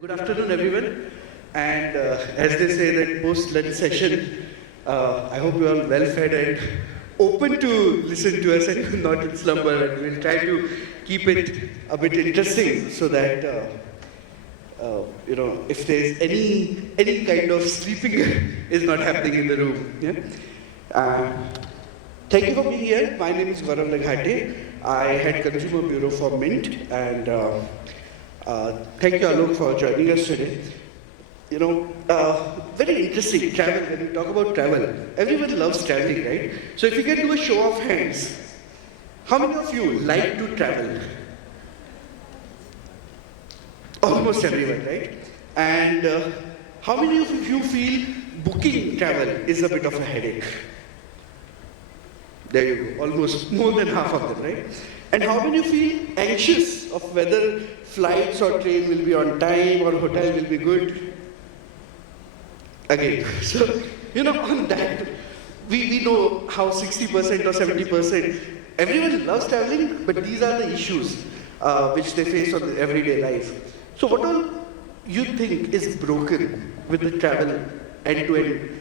Good afternoon, everyone. And as they say, that post-lunch session, I hope you are well fed and open to listen to us and not in slumber. And we'll try to keep it a bit interesting so that if there's any kind of sleeping is not happening in the room. Yeah? Thank you for being here. My name is Gaurav Laghate. I head Consumer Bureau for Mint, and thank you, Aloke, for joining us today. Very interesting, travel. When we talk about travel, everyone loves traveling, right? So if we can do a show of hands, how many of you like to travel? Almost everyone, right? And how many of you feel booking travel is a bit of a headache? There you go, almost more than half of them, right? And how many feel anxious of whether flights or train will be on time or hotel will be good? Again, so, on that, we know how 60% or 70%, everyone loves traveling, but these are the issues which they face on their everyday life. So what all you think is broken with the travel end-to-end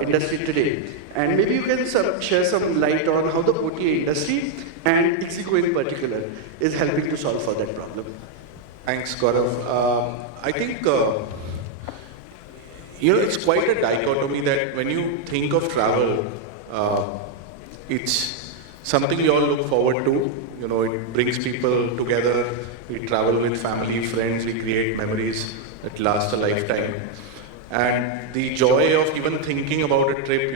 industry today? And maybe you can share some light on how the OTA industry and Ixigo in particular is helping to solve for that problem. Thanks, Gaurav. I think, it's quite a dichotomy that when you think of travel, it's something we all look forward to. It brings people together. We travel with family, friends, we create memories that last a lifetime. And the joy of even thinking about a trip,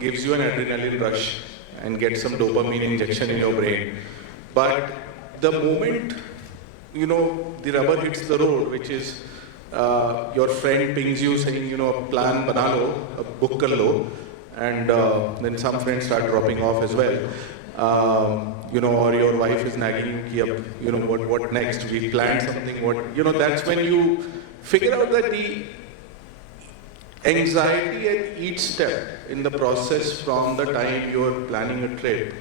gives you an adrenaline rush and gets some dopamine injection in your brain. But the moment, the rubber hits the road, which is your friend pings you saying, plan bana lo, book kar lo, and then some friends start dropping off as well. Or your wife is nagging you, what next? We planned something, that's when you figure out that the anxiety at each step in the process from the time you're planning a trip,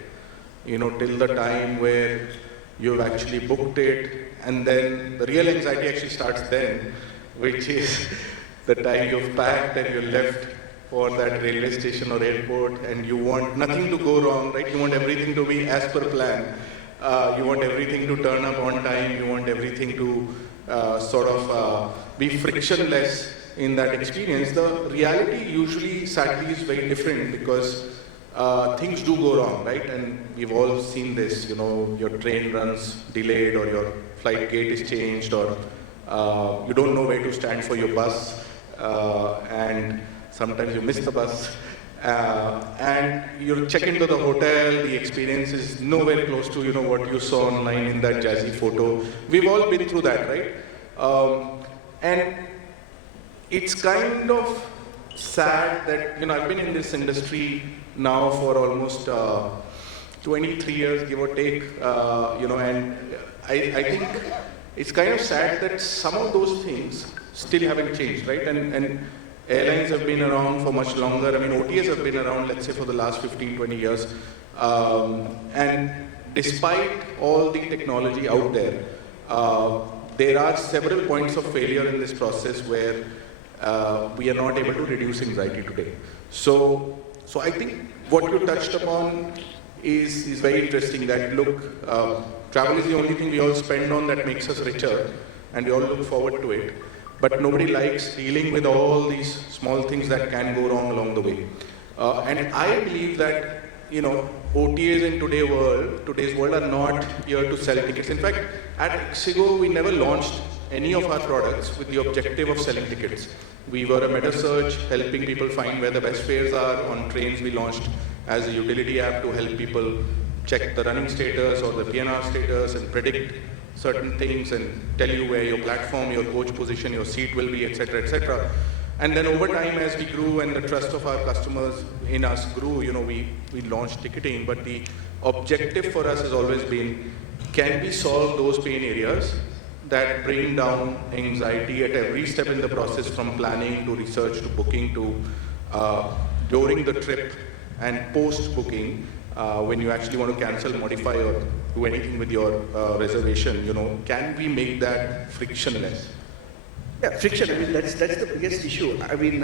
till the time where you've actually booked it, and then the real anxiety actually starts then, which is the time you've packed and you're left for that railway station or airport, and you want nothing to go wrong, right? You want everything to be as per plan. You want everything to turn up on time. You want everything to be frictionless in that experience. The reality usually, sadly, is very different because things do go wrong, right? And we've all seen this, your train runs delayed, or your flight gate is changed, or you don't know where to stand for your bus, and sometimes you miss the bus, and you check into the hotel, the experience is nowhere close to, what you saw online in that jazzy photo. We've all been through that, right? And it's kind of sad that, I've been in this industry now for almost 23 years, give or take, and I think it's kind of sad that some of those things still haven't changed, right? And airlines have been around for much longer. OTAs have been around, let's say, for the last 15, 20 years. And despite all the technology out there, there are several points of failure in this process where we are not able to reduce anxiety today. So I think what you touched upon is very interesting, that look, travel is the only thing we all spend on that makes us richer, and we all look forward to it. But nobody likes dealing with all these small things that can go wrong along the way. And I believe that, OTAs in today's world are not here to sell tickets. In fact, at Ixigo, we never launched any of our products with the objective of selling tickets. We were a meta search, helping people find where the best fares are. On trains, we launched as a utility app to help people check the running status or the PNR status and predict certain things and tell you where your platform, your coach position, your seat will be, etc., etc. And then over time, as we grew and the trust of our customers in us grew, we launched ticketing. But the objective for us has always been, can we solve those pain areas that bring down anxiety at every step in the process, from planning to research to booking to during the trip and post-booking, when you actually want to cancel, modify, or do anything with your reservation, can we make that frictionless? Yeah, friction. I mean, that's the biggest issue. I mean,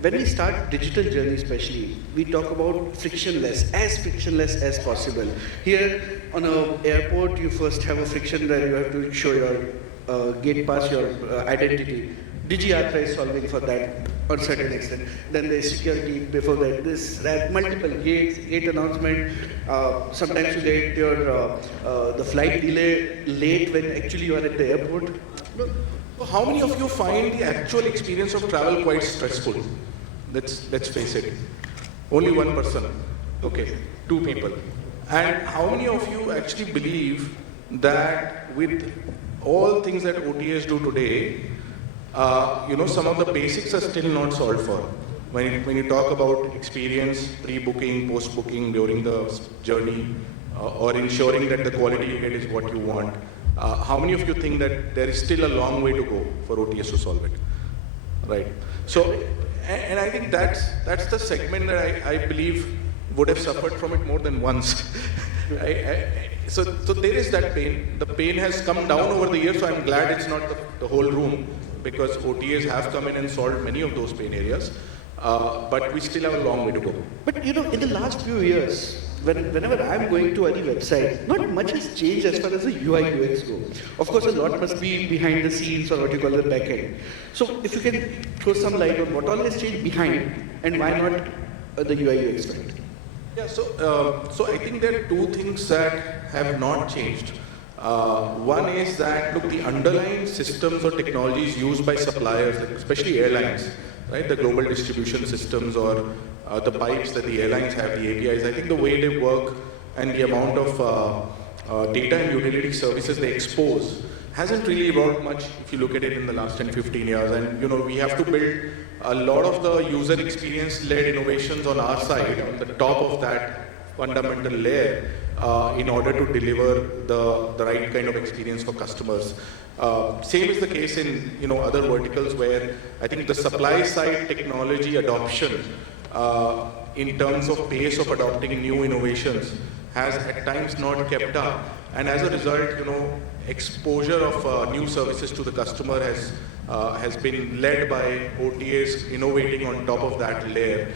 when we start digital journey, especially, we talk about frictionless as possible. Here on a airport, you first have a friction where you have to show your gate pass, your identity. DigiYatra is solving for that on certain extent. Then there's security before that. That multiple gates, gate announcement. Sometimes you get your the flight delay late when actually you are at the airport. So how many of you find the actual experience of travel quite stressful? Let's face it. Only one person. Okay, two people. And how many of you actually believe that with all things that OTAs do today, some of the basics are still not solved for. When you talk about experience, pre-booking, post-booking, during the journey, or ensuring that the quality you get is what you want, how many of you think that there is still a long way to go for OTAs to solve it? Right. So, and I think that's the segment that I believe would have suffered from it more than once. So there is that pain. The pain has come down over the years, so I'm glad it's not the whole room, because OTAs have come in and solved many of those pain areas. But we still have a long way to go. But in the last few years, whenever I'm going to any website, not much has changed as far as the UI UX go. Of course, a lot must be behind the scenes, or what you call the back end. So if you can throw some light on what all has changed behind, and why not the UI UX front? Yeah, so I think there are two things that have not changed. One is that, look, the underlying systems or technologies used by suppliers, especially airlines, right, the global distribution systems, or the pipes that the airlines have, the APIs, I think the way they work and the amount of data and utility services they expose hasn't really evolved much if you look at it in the last 10, 15 years. And we have to build a lot of the user experience-led innovations on our side, on the top of that fundamental layer, in order to deliver the right kind of experience for customers. Same is the case in other verticals, where I think the supply side technology adoption, in terms of pace of adopting new innovations, has at times not kept up, and as a result, exposure of new services to the customer has been led by OTAs innovating on top of that layer.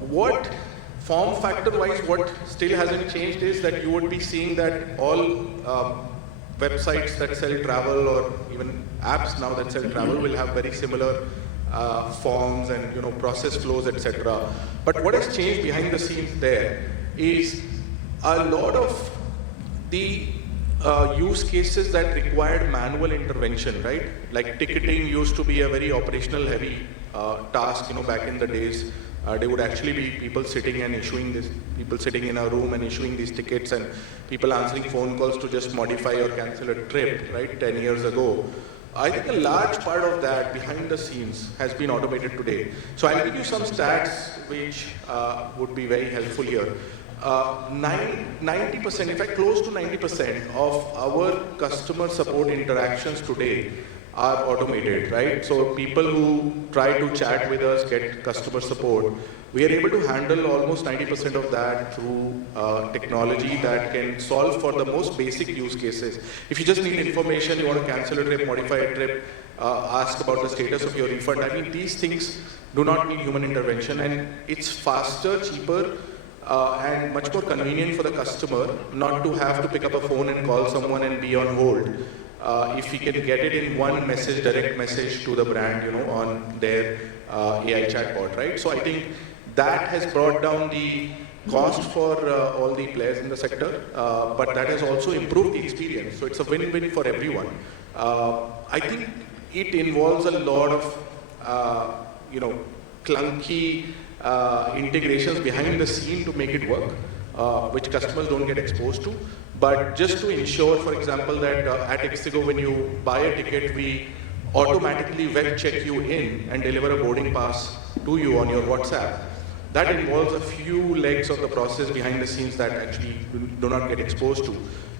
What form factor wise, what still hasn't changed is that you would be seeing that all websites that sell travel, or even apps now that sell travel, will have very similar forms and process flows, etc. But what has changed behind the scenes there is a lot of the use cases that required manual intervention, right? Like ticketing used to be a very operational heavy task, back in the days. There would actually be people sitting and issuing this, people sitting in a room and issuing these tickets, and people answering phone calls to just modify or cancel a trip, right, 10 years ago. I think a large part of that behind the scenes has been automated today. So I'll give you some stats which would be very helpful here. 90%, in fact close to 90% of our customer support interactions today are automated, right? So people who try to chat with us, get customer support, we are able to handle almost 90% of that through technology that can solve for the most basic use cases. If you just need information, you want to cancel a trip, modify a trip, ask about the status of your refund, I mean, these things do not need human intervention, and it's faster, cheaper, and much more convenient for the customer not to have to pick up a phone and call someone and be on hold. If we can get it in one message, direct message to the brand, on their AI chatbot, right? So I think that has brought down the cost for all the players in the sector, but that has also improved the experience. So it's a win-win for everyone. I think it involves a lot of, clunky integrations behind the scene to make it work, which customers don't get exposed to. But just to ensure, for example, that at Ixigo, when you buy a ticket, we automatically web check you in and deliver a boarding pass to you on your WhatsApp. That involves a few legs of the process behind the scenes that actually do not get exposed to.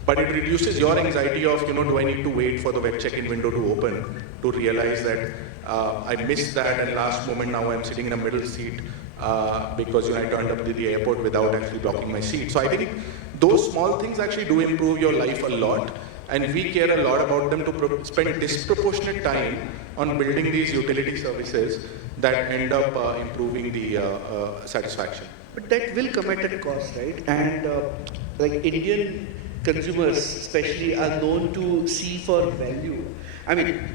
But it reduces your anxiety of, do I need to wait for the web check-in window to open to realize that I missed that, and last moment now I'm sitting in a middle seat because I turned up to the airport without actually blocking my seat. So I think those small things actually do improve your life a lot. and we care a lot about them to spend disproportionate time on building these utility services that end up improving the satisfaction. But that will come at a cost, right? And like Indian consumers especially are known to see for value. I mean,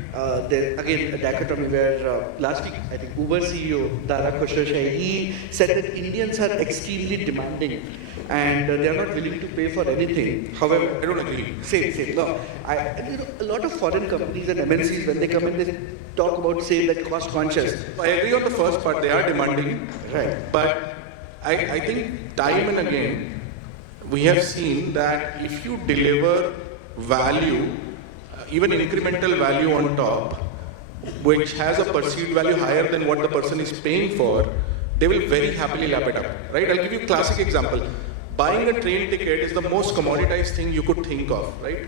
there again a dichotomy where last week I think Uber CEO Dara Khosrowshahi, he said that Indians are extremely demanding and they are not willing to pay for anything. However, I don't agree. same. No, a lot of foreign companies and MNCs when they come in, they talk about saying that cost conscious. I agree on the first part, they are demanding, Right. but I think time and again we have seen that if you deliver value, even incremental value on top, which has a perceived value higher than what the person is paying for, they will very happily lap it up, right? I'll give you a classic example. Buying a train ticket is the most commoditized thing you could think of, right?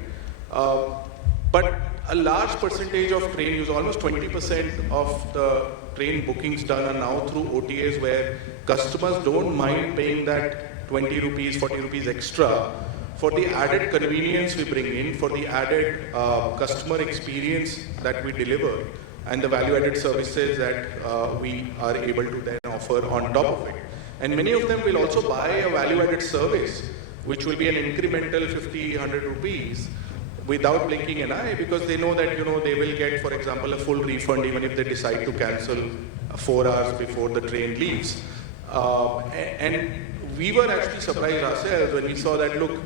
But a large percentage of train use, almost 20% of the train bookings done are now through OTAs where customers don't mind paying that 20 rupees, 40 rupees extra for the added convenience we bring in, for the added customer experience that we deliver, and the value-added services that we are able to then offer on top of it. And many of them will also buy a value-added service, which will be an incremental 50, 100 rupees, without blinking an eye, because they know that they will get, for example, a full refund even if they decide to cancel 4 hours before the train leaves. And we were actually surprised ourselves when we saw that, look,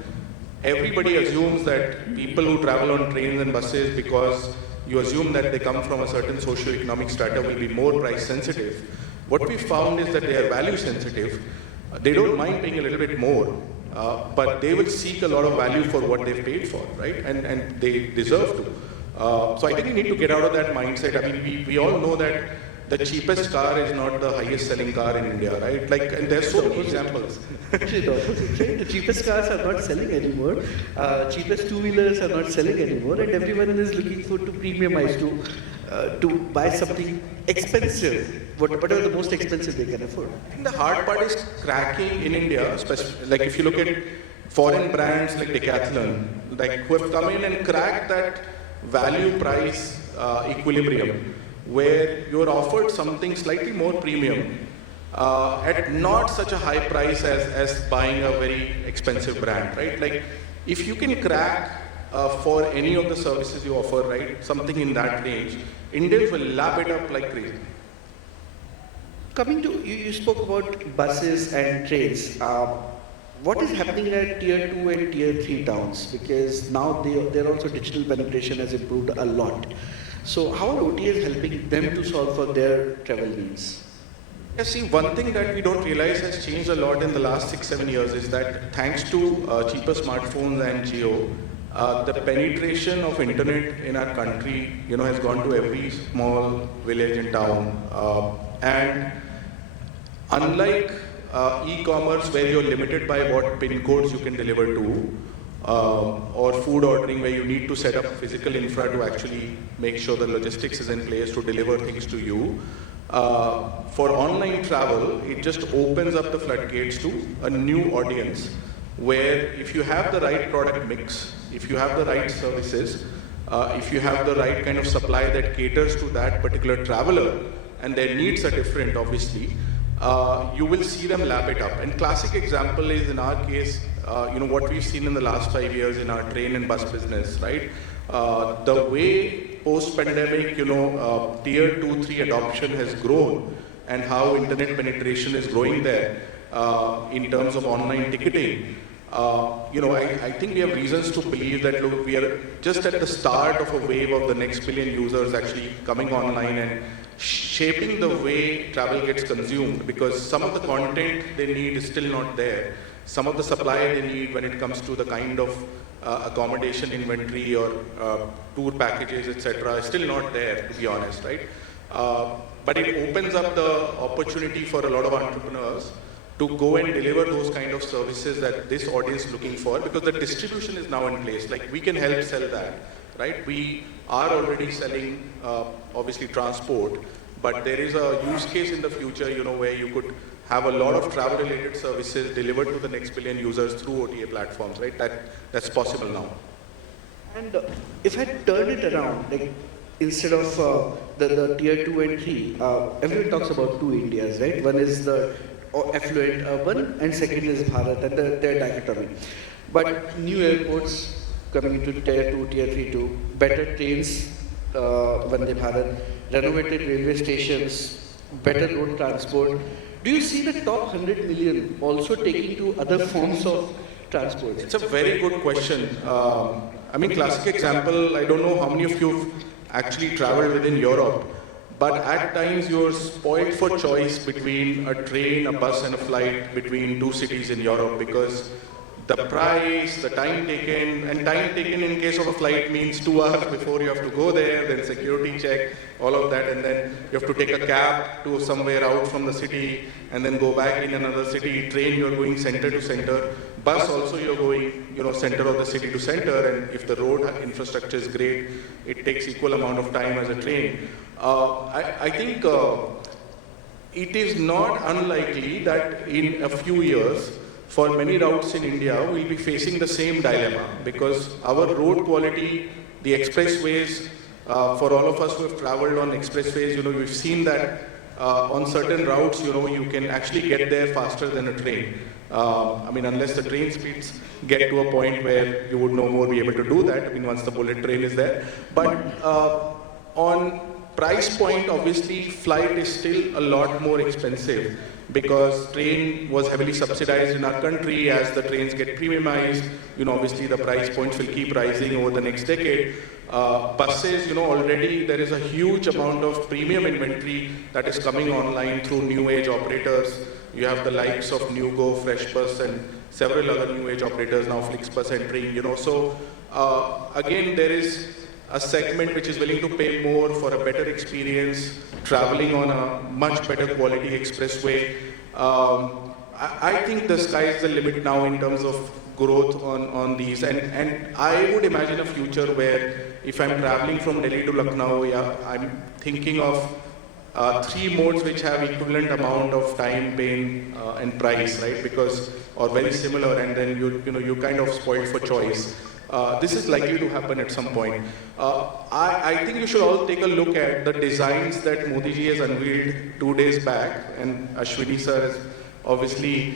everybody assumes that people who travel on trains and buses, because you assume that they come from a certain socio-economic strata, will be more price sensitive. What we found is that they are value sensitive. They don't mind paying a little bit more, but they will seek a lot of value for what they've paid for, right? And they deserve to. So I think we need to get out of that mindset. I mean, we all know that the cheapest car is not the highest selling car in India, right? Like, and there's so many examples. Actually, the opposite, right? The cheapest cars are not selling anymore. Cheapest two-wheelers are not selling anymore, and everyone is looking for to premiumize, to buy something expensive, whatever the most expensive they can afford. And the hard part is cracking in India, like if you look at foreign brands like Decathlon, like who have come in and cracked that value price equilibrium, where you're offered something slightly more premium at not such a high price as buying a very expensive brand, right? Like if you can crack for any of the services you offer, right, something in that range, Indians will lap it up like crazy. Coming to, you spoke about buses and trains. What is happening at tier 2 and tier 3 towns? Because now they're also digital penetration has improved a lot. So how are OTAs helping them to solve for their travel needs? Yeah, see, one thing that we don't realize has changed a lot in the last 6-7 years is that thanks to cheaper smartphones and Geo, the penetration of internet in our country, has gone to every small village and town. And unlike e-commerce, where you're limited by what pin codes you can deliver to, or food ordering, where you need to set up physical infra to actually make sure the logistics is in place to deliver things to you. For online travel, it just opens up the floodgates to a new audience, where if you have the right product mix, if you have the right services, if you have the right kind of supply that caters to that particular traveler, and their needs are different, obviously, you will see them lap it up. And classic example is, in our case, what we've seen in the last 5 years in our train and bus business, right? The way post-pandemic, tier 2, 3 adoption has grown, and how internet penetration is growing there in terms of online ticketing. I think we have reasons to believe that, look, we are just at the start of a wave of the next billion users actually coming online and shaping the way travel gets consumed, because some of the content they need is still not there. Some of the supply they need when it comes to the kind of accommodation inventory or tour packages, etc., is still not there, to be honest, right? But it opens up the opportunity for a lot of entrepreneurs to go and deliver those kind of services that this audience is looking for, because the distribution is now in place. Like, we can help sell that, right? We are already selling, obviously, transport, but there is a use case in the future, where you could have a lot of travel-related services delivered to the next billion users through OTA platforms, right? That's possible now. And if I turn it around, like instead of the tier 2 and 3, everyone talks about two Indias, right? One is the affluent urban, and second is Bharat, and their dichotomy. But new airports coming into tier 2, tier 3 too, better trains, Vande Bharat, renovated railway stations, better road transport. Do you see the top 100 million also taking to other forms of transport? It's a very good question. I mean, classic example, I don't know how many of you have actually traveled within Europe, but at times you're spoiled for choice between a train, a bus and a flight between two cities in Europe, because the price, the time taken, and time taken in case of a flight means 2 hours before you have to go there, then security check, all of that, and then you have to take a cab to somewhere out from the city, and then go back in another city. Train, you're going center to center. Bus also, you're going, center of the city to center, and if the road infrastructure is great, it takes equal amount of time as a train. I think it is not unlikely that in a few years, for many routes in India, we'll be facing the same dilemma, because our road quality, the expressways, for all of us who have traveled on expressways, we've seen that on certain routes, you can actually get there faster than a train. I mean, unless the train speeds get to a point where you would no more be able to do that, I mean, once the bullet train is there. But on price point, obviously, flight is still a lot more expensive, because train was heavily subsidized in our country. As the trains get premiumized, obviously the price points will keep rising over the next decade. Buses, already there is a huge amount of premium inventory that is coming online through new age operators. You have the likes of NewGo, FreshBus, and several other new age operators now, FlixBus entering, So again, there is a segment which is willing to pay more for a better experience, traveling on a much better quality expressway. I think the sky is the limit now in terms of growth on these. And I would imagine a future where if I'm traveling from Delhi to Lucknow, I'm thinking of 3 modes which have equivalent amount of time, pain, and price, right? Because, or very similar, and then you kind of spoiled for choice. This is likely to happen at some point. I think you should all take a look at the designs that Modi ji has unveiled 2 days back, and Ashwini sir is obviously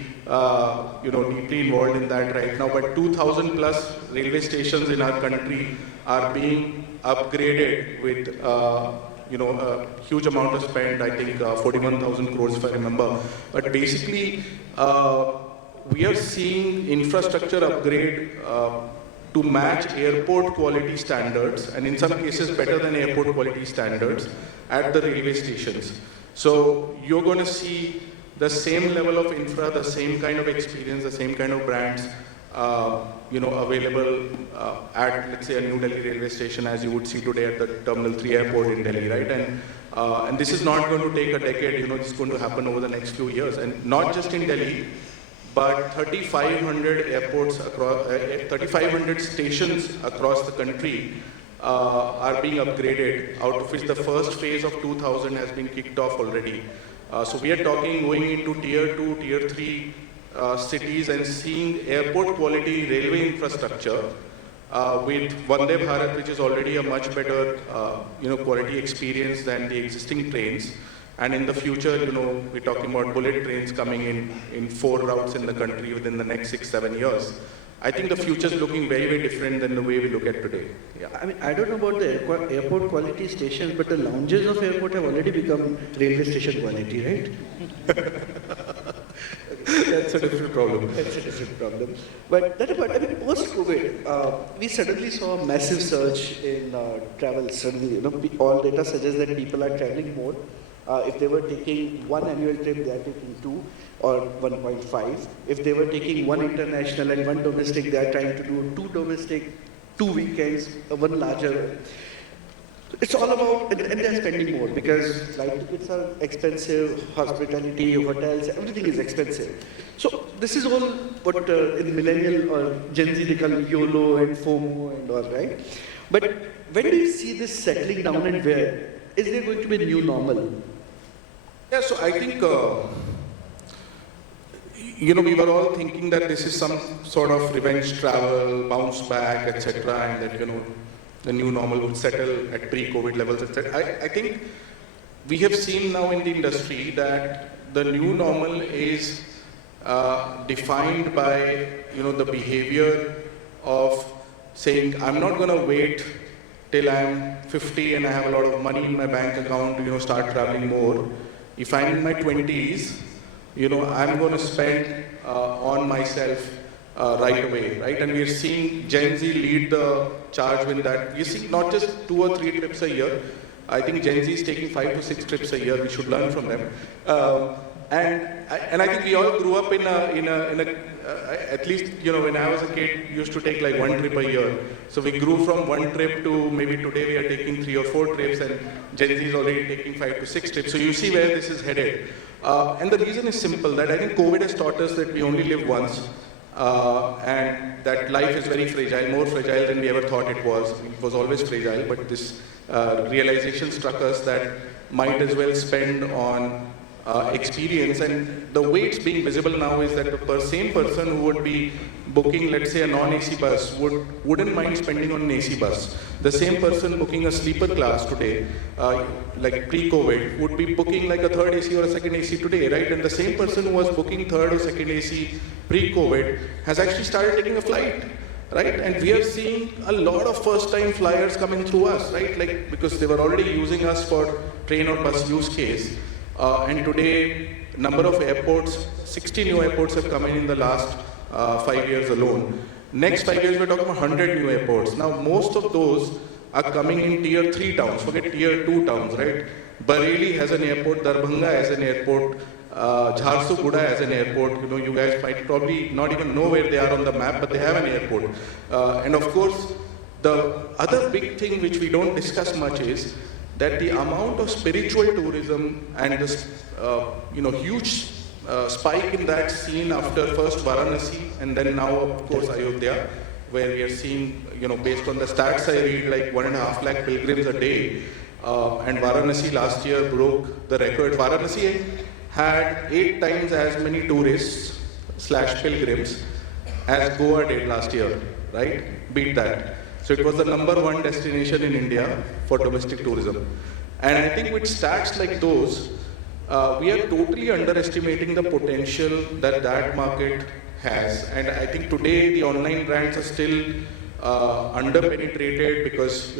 deeply involved in that right now. But 2,000 plus railway stations in our country are being upgraded with a huge amount of spend. I think 41,000 crores if I remember. But basically, we are seeing infrastructure upgrade to match airport quality standards, and in some cases better than airport quality standards at the railway stations. So you're going to see the same level of infra, the same kind of experience, the same kind of brands, available at, let's say, a New Delhi railway station as you would see today at the Terminal 3 airport in Delhi, right? And this is not going to take a decade. It's going to happen over the next few years, and not just in Delhi, but 3,500 airports across, 3,500 stations across the country are being upgraded, out of which the first phase of 2,000 has been kicked off already. So we are talking going into tier 2, tier 3 cities and seeing airport quality railway infrastructure with Vande Bharat, which is already a much better quality experience than the existing trains. And in the future, we're talking about bullet trains coming in 4 routes in the country within the next 6-7 years. I think the future is looking very, very different than the way we look at today. Yeah, I mean, I don't know about the airport quality stations, but the lounges of airport have already become railway station quality, right? That's a different problem. That's a different problem. But post-COVID, we suddenly saw a massive surge in travel. Suddenly, all data suggests that people are traveling more. If they were taking 1 annual trip, they are taking 2 or 1.5. If they were taking 1 international and 1 domestic, they are trying to do 2 domestic, 2 weekends, 1 larger. It's all about, and they're spending more because flight tickets are expensive, hospitality, hotels, everything is expensive. So this is all what in millennial or Gen Z they call YOLO and FOMO and all, right? But when do you see this settling down, and where? Is there going to be a new normal? Yeah, so I think we were all thinking that this is some sort of revenge travel, bounce back, etc., and that, the new normal would settle at pre-COVID levels, etc. I think we have seen now in the industry that the new normal is defined by, the behavior of saying, I'm not going to wait till I'm 50 and I have a lot of money in my bank account to, start traveling more. If I'm in my 20s, I'm going to spend on myself right away, right? And we're seeing Gen Z lead the charge with that. We're seeing not just 2 or 3 trips a year. I think Gen Z is taking 5 to 6 trips a year. We should learn from them. And I think we all grew up in a at least, when I was a kid, used to take like 1 trip a year. So we grew from 1 trip to maybe today we are taking 3 or 4 trips, and Gen Z is already taking 5 to 6 trips. So you see where this is headed. And the reason is simple, that I think COVID has taught us that we only live once, and that life is very fragile, more fragile than we ever thought it was. It was always fragile, but this realization struck us that might as well spend on experience. And the way it's being visible now is that the same person who would be booking, let's say, a non-AC bus wouldn't mind spending on an AC bus. The same person booking a sleeper class today, like pre-COVID, would be booking like a third AC or a second AC today, right? And the same person who was booking third or second AC pre-COVID has actually started taking a flight, right? And we are seeing a lot of first-time flyers coming through us, right? Like, because they were already using us for train or bus use case. And today, number of airports, 60 new airports have come in the last 5 years alone. Next 5 years, we're talking about 100 new airports. Now, most of those are coming in tier 3 towns, forget tier 2 towns, right? Bareilly has an airport, Darbhanga has an airport, Jharsuguda has an airport. You guys might probably not even know where they are on the map, but they have an airport. And of course, the other big thing which we don't discuss much is that the amount of spiritual tourism and this, huge spike in that scene after first Varanasi and then now, of course, Ayodhya, where we are seeing, based on the stats I read, like 1.5 lakh pilgrims a day. And Varanasi last year broke the record. Varanasi had 8 times as many tourists / pilgrims as Goa did last year, right? Beat that. So it was the #1 destination in India for domestic tourism. And I think with stats like those, we are totally underestimating the potential that that market has. And I think today the online brands are still under-penetrated because,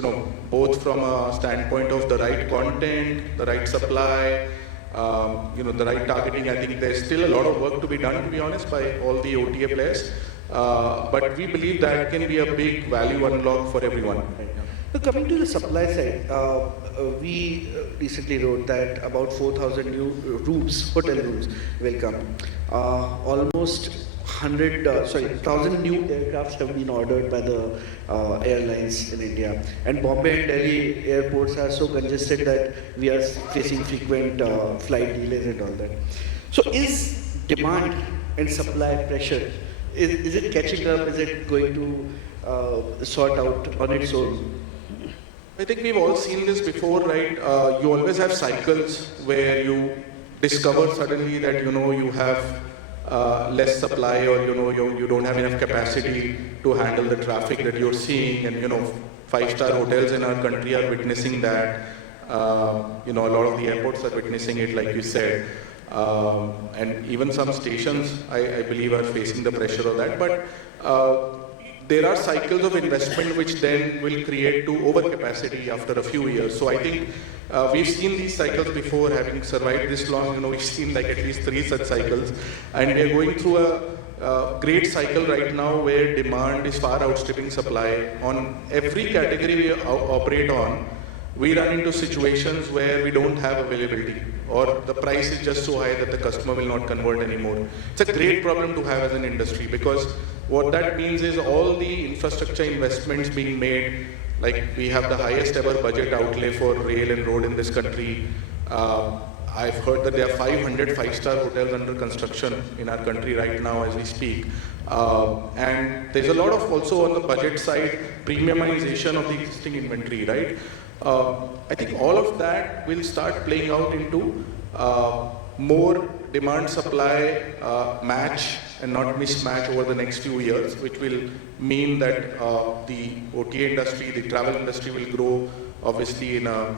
both from a standpoint of the right content, the right supply, the right targeting. I think there's still a lot of work to be done, to be honest, by all the OTA players. But we believe that can be a big value unlock for everyone. So coming to the supply side, we recently wrote that about 4,000 new hotel rooms will come. Almost 1,000 new aircrafts have been ordered by the airlines in India. And Bombay and Delhi airports are so congested that we are facing frequent flight delays and all that. So is demand and supply pressure, is it catching up? Is it going to sort out on its own? I think we've all seen this before, right? You always have cycles where you discover suddenly that, you have less supply, or, you don't have enough capacity to handle the traffic that you're seeing. And, 5-star hotels in our country are witnessing that. A lot of the airports are witnessing it, like you said. And even some stations, I believe, are facing the pressure of that. But there are cycles of investment which then will create to overcapacity after a few years. So I think we've seen these cycles before. Having survived this long, we've seen like at least 3 such cycles. And we're going through a great cycle right now where demand is far outstripping supply. On every category we operate on, we run into situations where we don't have availability, or the price is just so high that the customer will not convert anymore. It's a great problem to have as an industry, because what that means is all the infrastructure investments being made, like we have the highest ever budget outlay for rail and road in this country. I've heard that there are 500 5-star hotels under construction in our country right now as we speak. And there's a lot of also on the budget side, premiumization of the existing inventory, right? I think all of that will start playing out into more demand supply match and not mismatch over the next few years, which will mean that the OTA industry, the travel industry will grow obviously in a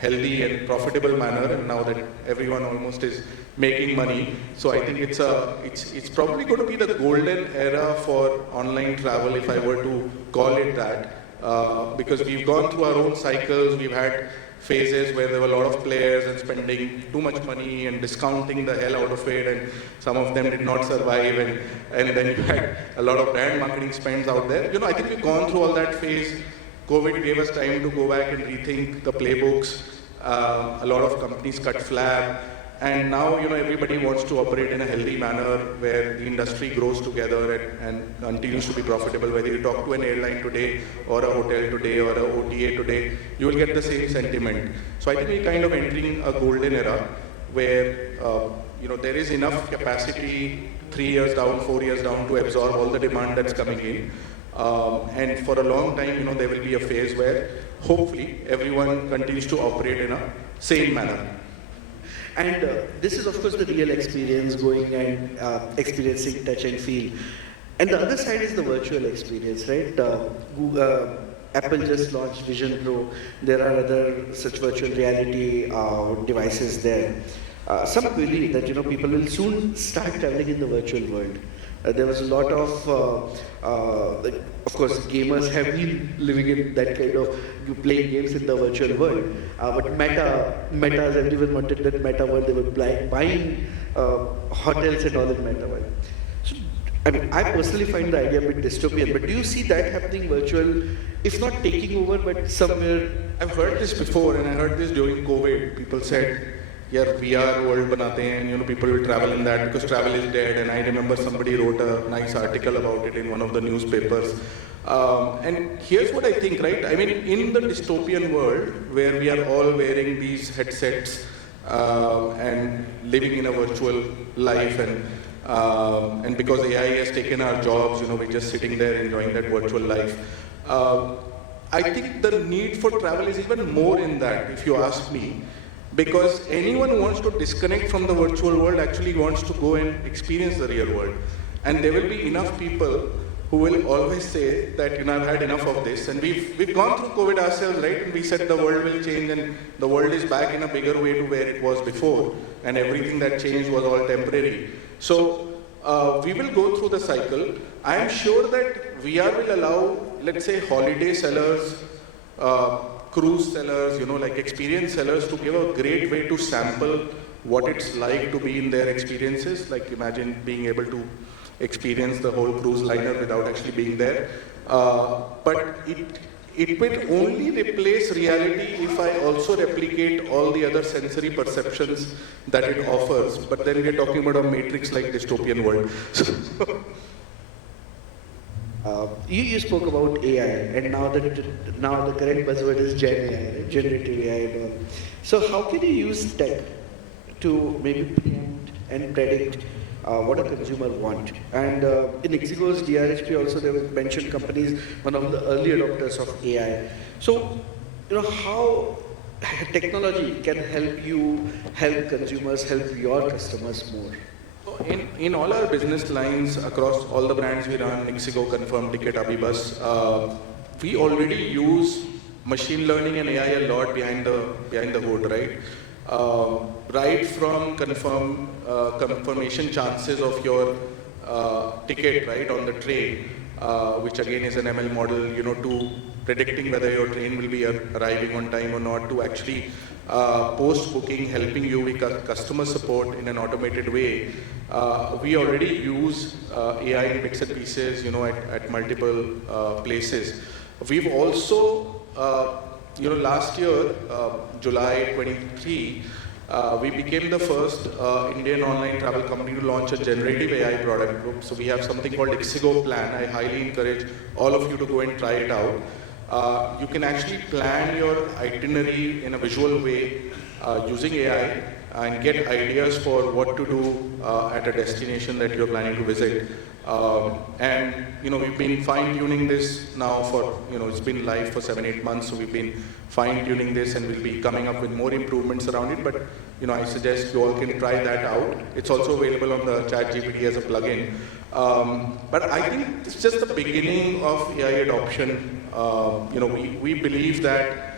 healthy and profitable manner, and now that everyone almost is making money. So I think it's probably going to be the golden era for online travel, if I were to call it that, because we've gone through our own cycles. We've had phases where there were a lot of players and spending too much money and discounting the hell out of it, and some of them did not survive, and then you had a lot of brand marketing spends out there. I think we've gone through all that phase. COVID gave us time to go back and rethink the playbooks. A lot of companies cut flab, and now everybody wants to operate in a healthy manner where the industry grows together and continues to be profitable. Whether you talk to an airline today or a hotel today or a OTA today, you will get the same sentiment. So I think we're kind of entering a golden era where there is enough capacity 3 years down, 4 years down to absorb all the demand that's coming in. And for a long time, there will be a phase where hopefully everyone continues to operate in a sane manner. And this is, of course, the real experience, going and experiencing touch and feel. And the other side is the virtual experience, right? Apple just launched Vision Pro. There are other such virtual reality devices there. Some believe that people will soon start traveling in the virtual world. There was a lot of course, gamers have been living in that kind of playing games in the virtual world. But Meta, as everyone wanted that Meta world, they were buying hotels and all in Meta world. So, I personally find the idea a bit dystopian, but do you see that happening virtual, if not taking over, but somewhere? I've heard this before, and I heard this during COVID. People said, yeah, VR world banate hain, and people will travel in that because travel is dead. And I remember somebody wrote a nice article about it in one of the newspapers. And here's what I think, right? In the dystopian world where we are all wearing these headsets and living in a virtual life, and because AI has taken our jobs, we're just sitting there enjoying that virtual life. I think the need for travel is even more in that, if you ask me. Because anyone who wants to disconnect from the virtual world actually wants to go and experience the real world. And there will be enough people who will always say that, I've had enough of this. And we've gone through COVID ourselves, right? And we said the world will change and the world is back in a bigger way to where it was before. And everything that changed was all temporary. So we will go through the cycle. I am sure that VR will allow, let's say, holiday sellers, cruise sellers, like experience sellers, to give a great way to sample what it's like to be in their experiences. Like imagine being able to experience the whole cruise liner without actually being there. But it will only replace reality if I also replicate all the other sensory perceptions that it offers. But then we're talking about a matrix-like dystopian world. You spoke about AI, and now the current buzzword is Gen AI, right? Generative AI and all. So how can you use tech to maybe preempt and predict what a consumer wants? And in Ixigo's DRHP also there was mentioned companies, one of the early adopters of AI. So how technology can help you help consumers, help your customers more? In all our business lines across all the brands we run, Ixigo, Confirm, Ticket, Abhibus, we already use machine learning and AI a lot behind the hood, right? Right from confirmation chances of your ticket, right, on the train, which again is an ML model, to predicting whether your train will be arriving on time or not, to actually post-booking, helping you with customer support in an automated way. We already use AI in bits and pieces, at multiple places. We've also, last year, July 23, we became the first Indian online travel company to launch a generative AI product group. So we have something called Ixigo Plan. I highly encourage all of you to go and try it out. You can actually plan your itinerary in a visual way using AI and get ideas for what to do at a destination that you're planning to visit. And we've been fine-tuning this now for, it's been live for 7-8 months, so we've been fine-tuning this and we'll be coming up with more improvements around it. But I suggest you all can try that out. It's also available on the ChatGPT as a plugin. But I think it's just the beginning of AI adoption. We believe that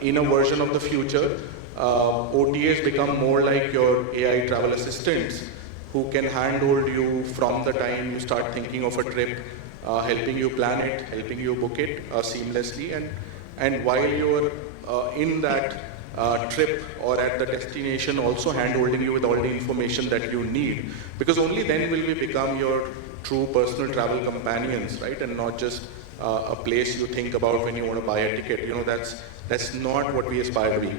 in a version of the future, OTAs become more like your AI travel assistants, who can handhold you from the time you start thinking of a trip, helping you plan it, helping you book it seamlessly, and while you're in that trip or at the destination, also handholding you with all the information that you need, because only then will we become your true personal travel companions, right? And not just a place you think about when you want to buy a ticket. That's not what we aspire to be.